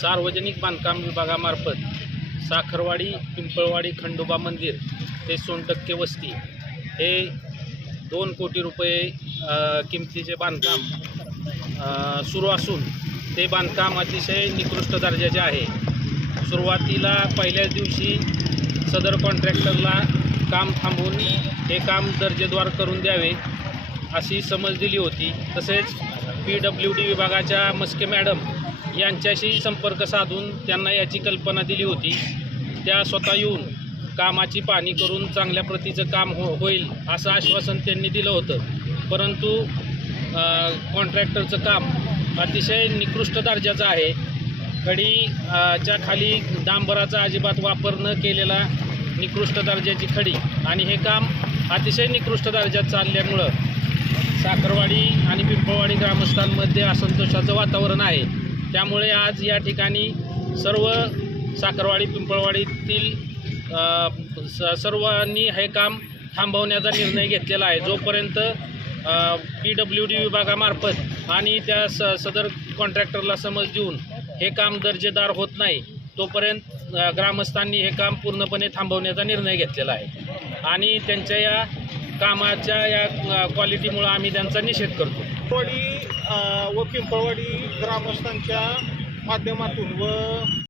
सार्वजनिक बांधकाम विभागामार्फत साखरवाडी पिंपळवाडी खंडोबा मंदिर ते सोनटक्के वस्ती हे 2 कोटी रुपये किमतीचे बांधकाम सुरू असून ते बांधकाम अतिशय निकृष्ट दर्जाचे आहे। सुरुवातीला पहिल्याच दिवशी सदर कॉन्ट्रॅक्टरला काम थांबवून हे काम दर्जेदार करून द्यावे अशी समज दिली होती। तसेच PWD विभागाच्या मस्के मॅडम यांच्याशी संपर्क साधून त्यांना याची कल्पना दिली होती। त्या स्वतः येऊन कामाची पाहणी करून चांगल्या प्रतीचं काम होईल असं आश्वासन त्यांनी दिलं होतं, परंतु कॉन्ट्रॅक्टरचं काम अतिशय निकृष्ट दर्जाचं आहे। खडीच्या खाली डांबराचा अजिबात वापर न केलेला निकृष्ट दर्जाची खडी आणि हे काम अतिशय निकृष्ट दर्जात चालल्यामुळं साखरवाडी आणि पिंपळवाडी ग्रामस्थांमध्ये असंतोषाचं वातावरण आहे। त्यामुळे आज या ठिकाणी सर्व साखरवाडी पिंपळवाडीतील सर्वांनी हे काम थांबवण्याचा निर्णय घेतलेला आहे। जोपर्यंत PWD विभागामार्फत आणि त्या सदर कॉन्ट्रॅक्टरला समज देऊन हे काम दर्जेदार होत नाही तोपर्यंत ग्रामस्थांनी हे काम पूर्णपणे थांबवण्याचा निर्णय घेतलेला आहे आणि त्यांच्या या कामाच्या या क्वालिटीमुळे आम्ही त्यांचा निषेध करतो। पिंपळवाडी व पिंपळवाडी ग्रामस्थांच्या माध्यमातून व